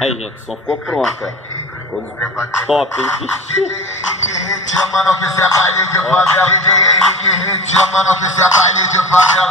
Aí, gente, o som ficou pronto, ó. Ficou top, hein? Mano, que cê é baile de favela. Mano, que cê é baile de favela.